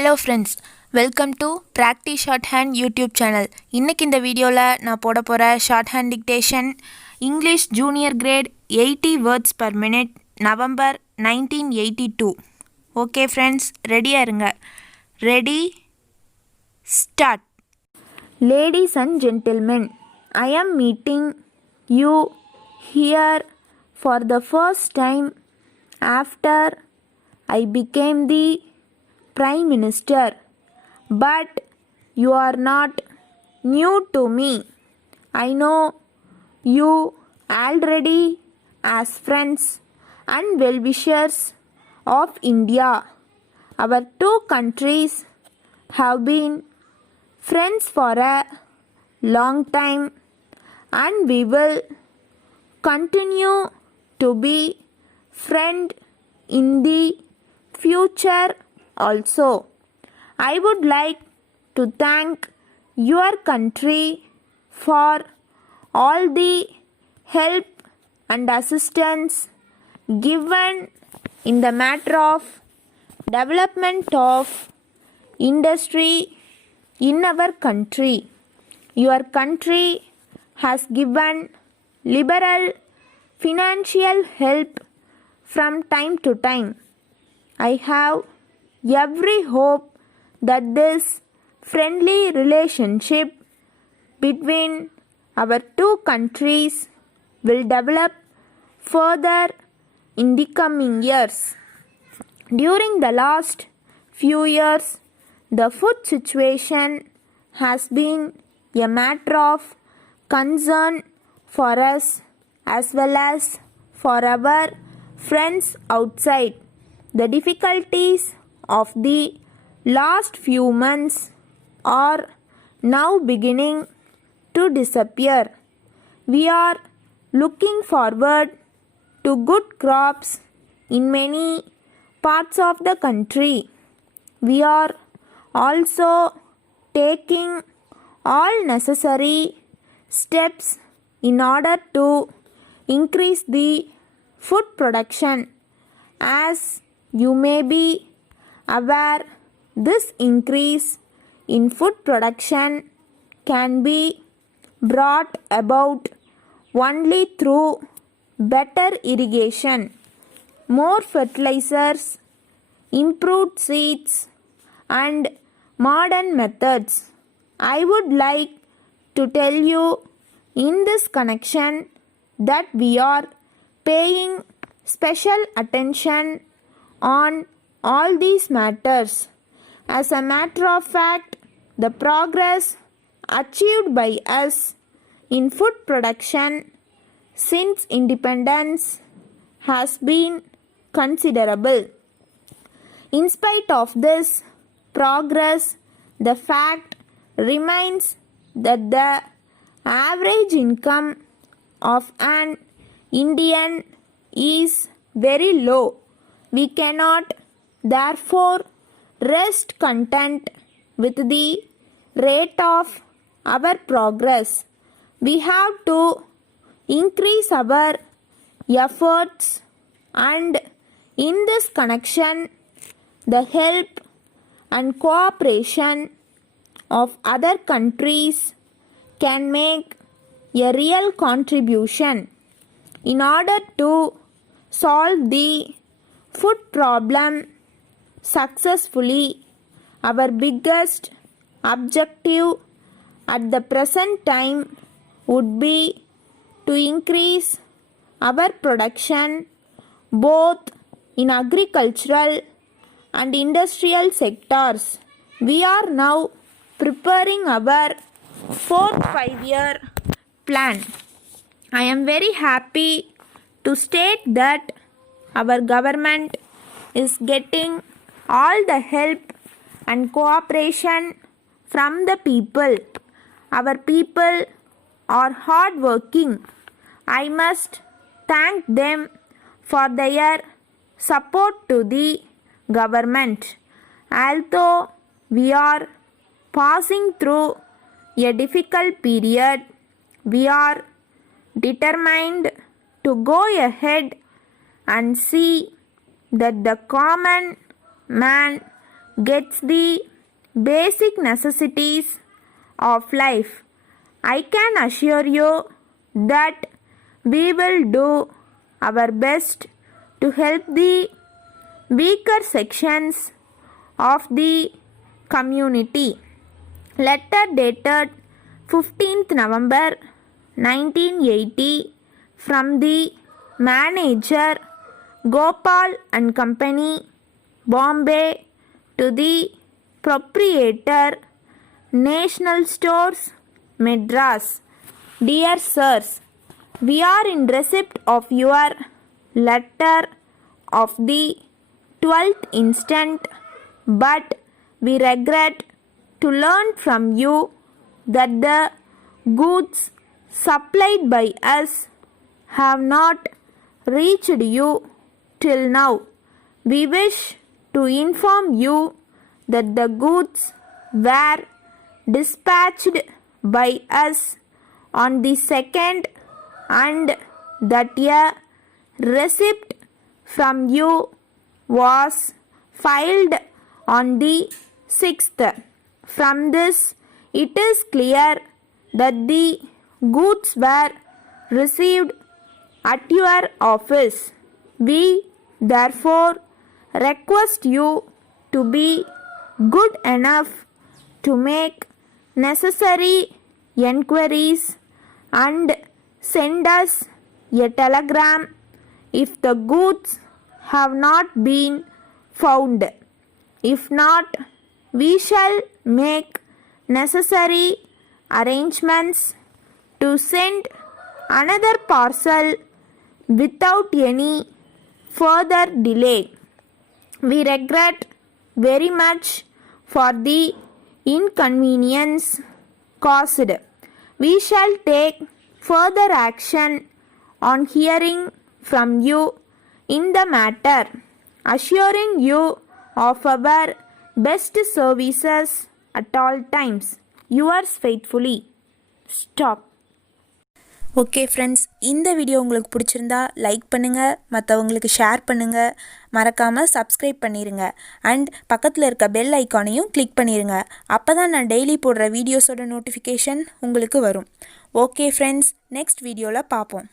Hello friends, welcome to practice short hand YouTube channel. இன்றைக்கி இந்த வீடியோவில் நான் போட போகிற short hand dictation English junior great 80 words per minute November 1982. Okay friends, ரெடியாக இருங்க. Ready, start. Ladies and gentlemen, I am meeting you here for the first time after I became the Prime Minister, but you are not new to me. I know you already as friends and well-wishers of India. Our two countries have been friends for a long time and we will continue to be friends in the future also. I would like to thank your country for all the help and assistance given in the matter of development of industry in our country. Your country has given liberal financial help from time to time. I have every hope that this friendly relationship between our two countries will develop further in the coming years. During the last few years, the food situation has been a matter of concern for us as well as for our friends outside. The difficulties of the last few months are now beginning to disappear. We are looking forward to good crops in many parts of the country. We are also taking all necessary steps in order to increase the food production. As you may be aware, this increase in food production can be brought about only through better irrigation, more fertilizers, improved seeds, and modern methods. I would like to tell you in this connection that we are paying special attention on all these matters. As a matter of fact, the progress achieved by us in food production since independence has been considerable. In spite of this progress, the fact remains that the average income of an Indian is very low. We cannot therefore rest content with the rate of our progress. We have to increase our efforts, and in this connection, the help and cooperation of other countries can make a real contribution. In order to solve the food problem successfully, our biggest objective at the present time would be to increase our production both in agricultural and industrial sectors. We are now preparing our fourth 5-year plan. I am very happy to state that our government is getting all the help and cooperation from the people. Our people are hardworking. I must thank them for their support to the government. Although we are passing through a difficult period, we are determined to go ahead and see that the common man gets the basic necessities of life. I can assure you that we will do our best to help the weaker sections of the community. Letter dated 15th November 1980 from the manager Gopal and Company, Bombay, to the proprietor, National Stores, Madras. Dear sirs, we are in receipt of your letter of the 12th instant, but we regret to learn from you that the goods supplied by us have not reached you till now. We wish to inform you that the goods were dispatched by us on the 2nd and that a receipt from you was filed on the 6th. From this, it is clear that the goods were received at your office. We therefore request you to be good enough to make necessary enquiries and send us a telegram if the goods have not been found. If not, we shall make necessary arrangements to send another parcel without any further delay. We regret very much for the inconvenience caused. We shall take further action on hearing from you in the matter, assuring you of our best services at all times. Yours faithfully. Stop. Okay friends, இந்த video உங்களுக்கு பிடிச்சிருந்தா like பண்ணுங்கள், மற்றவங்களுக்கு share பண்ணுங்கள், மறக்காமல் subscribe பண்ணிடுங்க. And பக்கத்தில் இருக்க பெல் ஐக்கானையும் கிளிக் பண்ணிடுங்க. அப்போ தான் நான் டெய்லி போடுற வீடியோஸோட நோட்டிஃபிகேஷன் உங்களுக்கு வரும். ஓகே ஃப்ரெண்ட்ஸ், நெக்ஸ்ட் வீடியோவில் பார்ப்போம்.